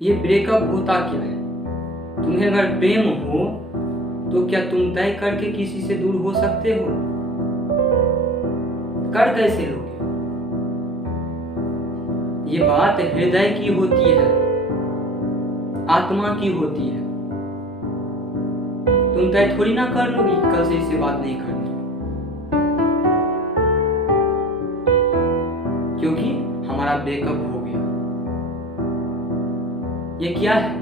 ये ब्रेकअप होता क्या है? तुम्हें अगर प्रेम हो तो क्या तुम तय करके किसी से दूर हो सकते हो? कर कैसे लोगे? ये बात हृदय की होती है, आत्मा की होती है। तुम तय थोड़ी ना कर लोगी कल से इससे बात नहीं करनी, क्योंकि हमारा ब्रेकअप हो गया। ये क्या है?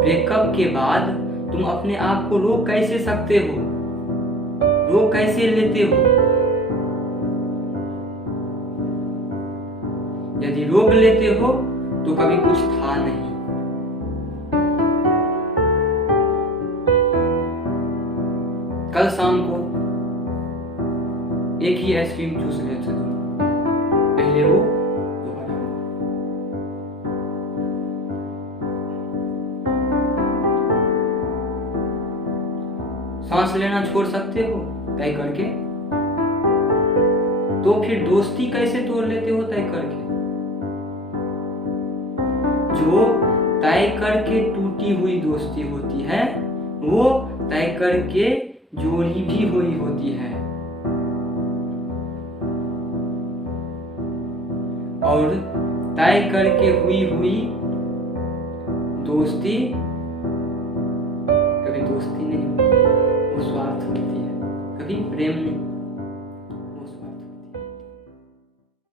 ब्रेकअप के बाद तुम अपने आप को रोक कैसे सकते हो? रोक कैसे लेते हो? यदि रोक लेते हो तो कभी कुछ था नहीं। कल शाम को एक ही आइसक्रीम चूस लेते तुम, पहले वो दोबारा वो। सांस लेना छोड़ सकते हो तय करके, तो फिर दोस्ती कैसे तोड़ लेते हो तय करके? जो तय करके टूटी हुई दोस्ती होती है वो तय करके जोड़ी भी हुई होती है, और तय करके हुई दोस्ती कभी दोस्ती नहीं होती, वो स्वार्थ होती है, कभी प्रेम नहीं।